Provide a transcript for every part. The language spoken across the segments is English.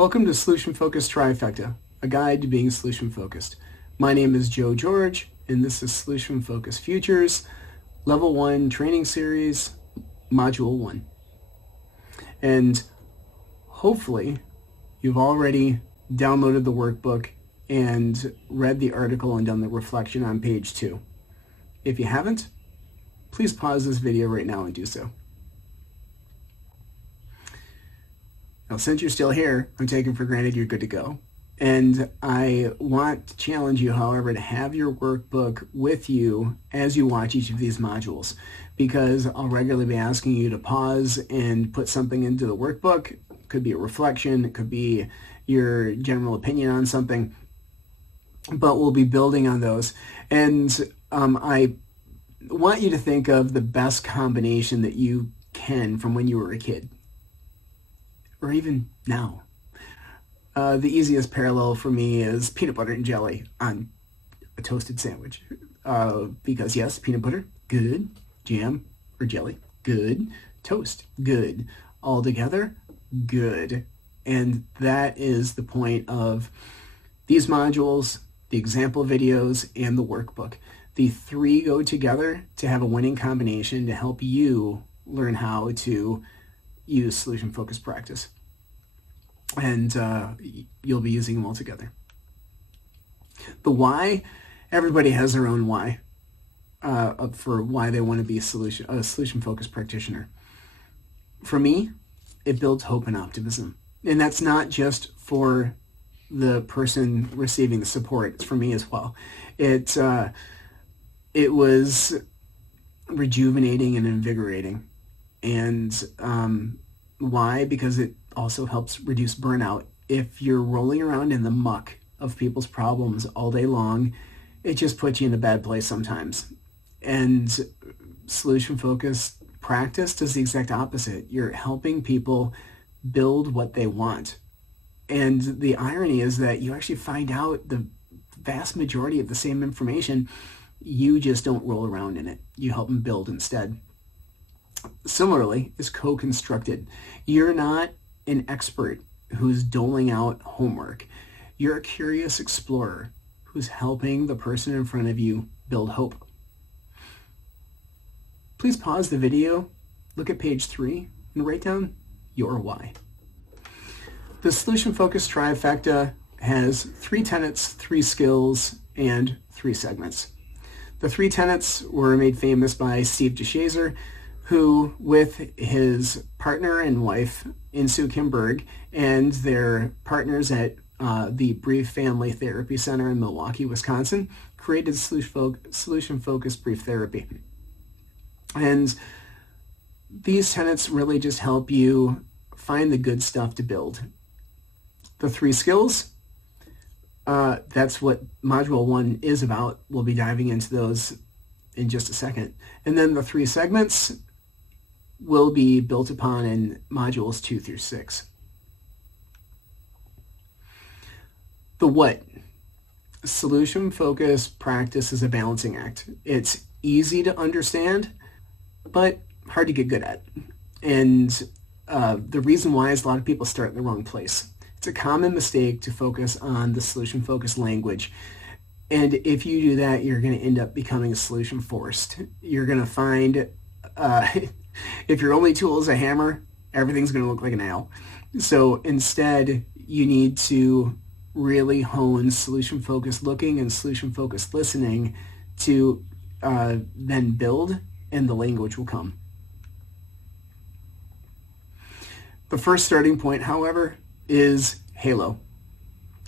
Welcome to Solution Focused Trifecta, a guide to being solution focused. My name is Joe George, and this is Solution Focused Futures, Level 1 Training Series, Module 1. And hopefully you've already downloaded the workbook and read the article and done the reflection on page 2. If you haven't, please pause this video right now and do so. Now, since you're still here, I'm taking for granted you're good to go. And I want to challenge you, however, to have your workbook with you as you watch each of these modules, because I'll regularly be asking you to pause and put something into the workbook. It could be a reflection, it could be your general opinion on something, but we'll be building on those. And I want you to think of the best combination that you can from when you were a kid, or even now. The easiest parallel for me is peanut butter and jelly on a toasted sandwich. Because yes, peanut butter, good. Jam or jelly, good. Toast, good. All together, good. And that is the point of these modules, the example videos, and the workbook. The three go together to have a winning combination to help you learn how to use solution-focused practice. And you'll be using them all together. The why, everybody has their own why for why they want to be a solution-focused practitioner. For me, it builds hope and optimism. And that's not just for the person receiving the support, it's for me as well. It was rejuvenating and invigorating. And why? Because it also helps reduce burnout. If you're rolling around in the muck of people's problems all day long, it just puts you in a bad place sometimes. And solution-focused practice does the exact opposite. You're helping people build what they want. And the irony is that you actually find out the vast majority of the same information. You just don't roll around in it. You help them build instead. Similarly, is co-constructed. You're not an expert who's doling out homework. You're a curious explorer who's helping the person in front of you build hope. Please pause the video, look at page 3, and write down your why. The solution-focused trifecta has 3 tenets, 3 skills, and 3 segments. The 3 tenets were made famous by Steve DeShazer, who, with his partner and wife, Insoo Kim Berg, and their partners at the Brief Family Therapy Center in Milwaukee, Wisconsin, created solution-focused brief therapy. And these tenets really just help you find the good stuff to build. The 3 skills, that's what Module 1 is about. We'll be diving into those in just a second. And then the 3 segments will be built upon in modules 2 through 6. The what? Solution-focused practice is a balancing act. It's easy to understand, but hard to get good at. And the reason why is a lot of people start in the wrong place. It's a common mistake to focus on the solution-focused language. And if you do that, you're going to end up becoming a solution forced. You're going to find if your only tool is a hammer, everything's going to look like a nail. So instead, you need to really hone solution-focused looking and solution-focused listening to then build, and the language will come. The first starting point, however, is halo.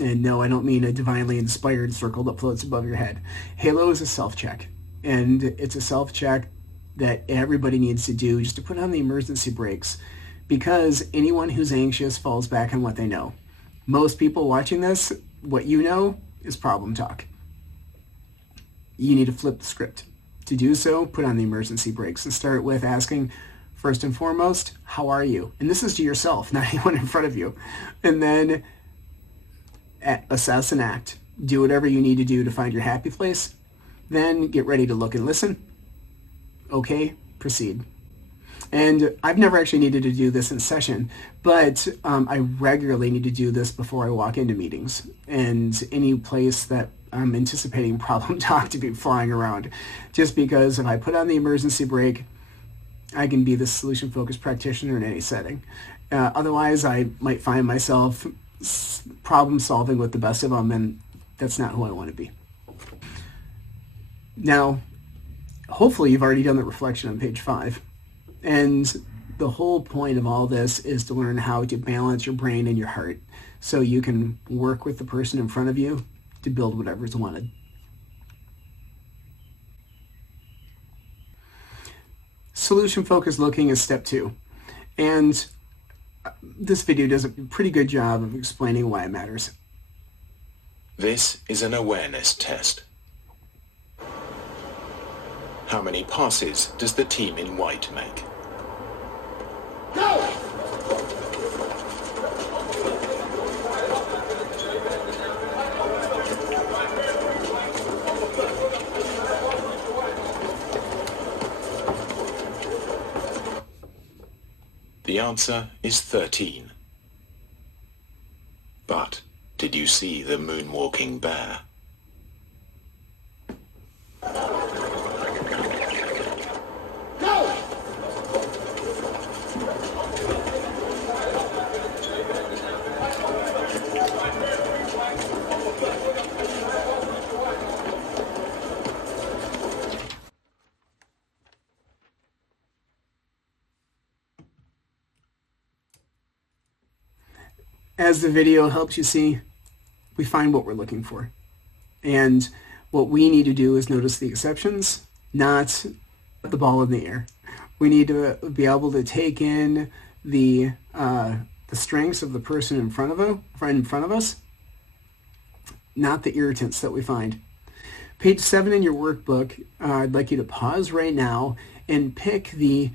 And no, I don't mean a divinely inspired circle that floats above your head. Halo is a self-check, and it's a self-check that everybody needs to do just to put on the emergency brakes, because anyone who's anxious falls back on what they know. Most people watching this, what you know is problem talk. You need to flip the script. To do so, put on the emergency brakes and start with asking, first and foremost, how are you? And this is to yourself, not anyone in front of you. And then assess and act. Do whatever you need to do to find your happy place. Then get ready to look and listen. Okay, proceed. And I've never actually needed to do this in session, but I regularly need to do this before I walk into meetings and any place that I'm anticipating problem talk to be flying around. Just because if I put on the emergency brake, I can be the solution-focused practitioner in any setting. Otherwise, I might find myself problem-solving with the best of them, and that's not who I want to be. Now, hopefully you've already done the reflection on page 5. And the whole point of all this is to learn how to balance your brain and your heart so you can work with the person in front of you to build whatever's wanted. Solution-focused looking is step 2. And this video does a pretty good job of explaining why it matters. This is an awareness test. How many passes does the team in white make? Go! The answer is 13. But did you see the moonwalking bear? As the video helps you see, we find what we're looking for. And what we need to do is notice the exceptions, not the ball in the air. We need to be able to take in the strengths of the person in front of us, not the irritants that we find. Page 7 in your workbook, I'd like you to pause right now and pick the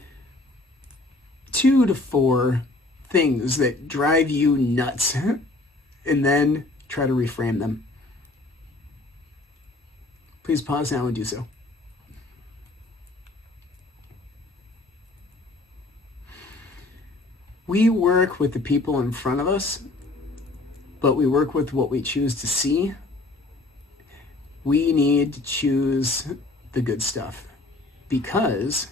2 to 4 things that drive you nuts and then try to reframe them. Please pause now and do so. We work with the people in front of us, but we work with what we choose to see. We need to choose the good stuff because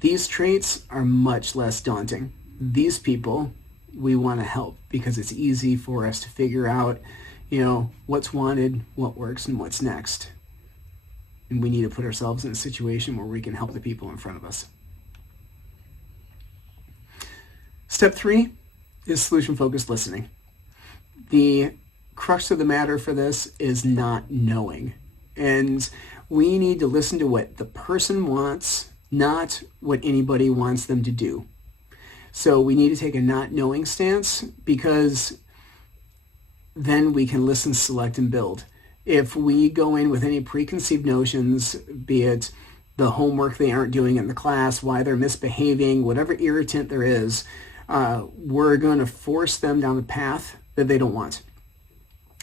these traits are much less daunting. These people we want to help because it's easy for us to figure out, what's wanted, what works, and what's next. And we need to put ourselves in a situation where we can help the people in front of us. Step 3 is solution-focused listening. The crux of the matter for this is not knowing. And we need to listen to what the person wants, not what anybody wants them to do. So we need to take a not knowing stance because then we can listen, select, and build. If we go in with any preconceived notions, be it the homework they aren't doing in the class, why they're misbehaving, whatever irritant there is, we're going to force them down the path that they don't want.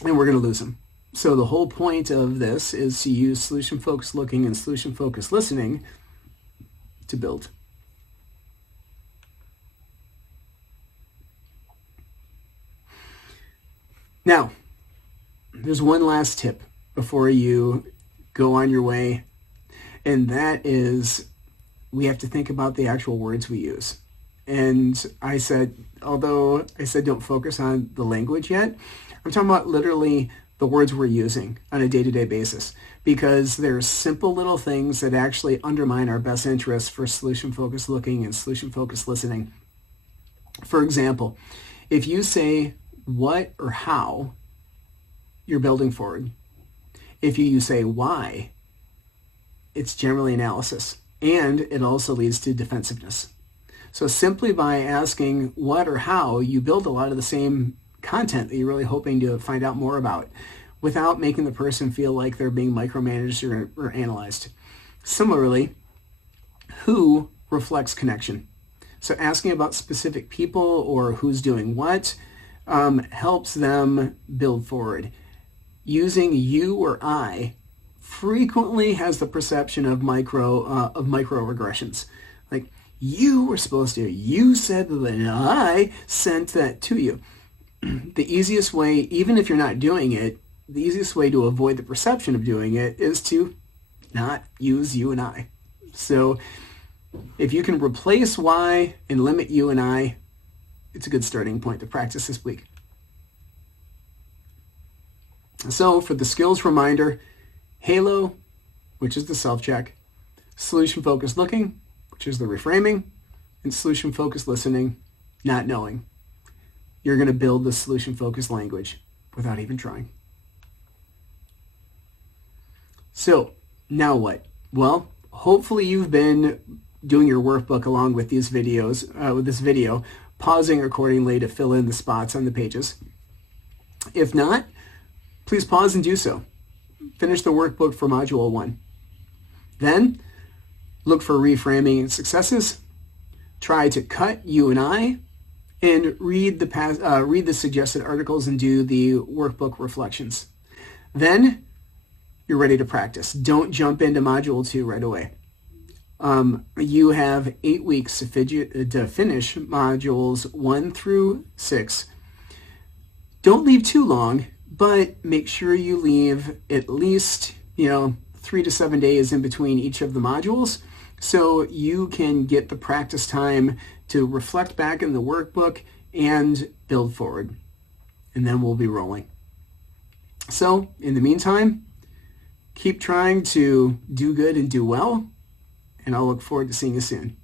And we're going to lose them. So the whole point of this is to use solution-focused looking and solution-focused listening to build. Now, there's one last tip before you go on your way, and that is we have to think about the actual words we use. And although I said don't focus on the language yet, I'm talking about literally the words we're using on a day-to-day basis, because there's simple little things that actually undermine our best interests for solution-focused looking and solution-focused listening. For example, if you say what or how, you're building forward. If you say why, it's generally analysis, and it also leads to defensiveness. So simply by asking what or how, you build a lot of the same content that you're really hoping to find out more about without making the person feel like they're being micromanaged or analyzed. Similarly, who reflects connection. So asking about specific people or who's doing what helps them build forward. Using you or I frequently has the perception of microaggressions. You were supposed to. You said that I sent that to you. The easiest way, even if you're not doing it, the easiest way to avoid the perception of doing it is to not use you and I. So if you can replace why and limit you and I, it's a good starting point to practice this week. So for the skills reminder, HALO, which is the self-check, solution-focused looking, which is the reframing, and solution-focused listening, not knowing. You're going to build the solution-focused language without even trying. So now what? Well, hopefully you've been doing your workbook along with these videos, with this video, pausing accordingly to fill in the spots on the pages. If not, please pause and do so. Finish the workbook for Module 1. Then, look for reframing and successes. Try to cut you and I, and read the suggested articles and do the workbook reflections. Then, you're ready to practice. Don't jump into Module 2 right away. You have 8 weeks to finish Modules 1 through 6. Don't leave too long, but make sure you leave at least, 3 to 7 days in between each of the modules so you can get the practice time to reflect back in the workbook and build forward. And then we'll be rolling. So, in the meantime, keep trying to do good and do well, and I'll look forward to seeing you soon.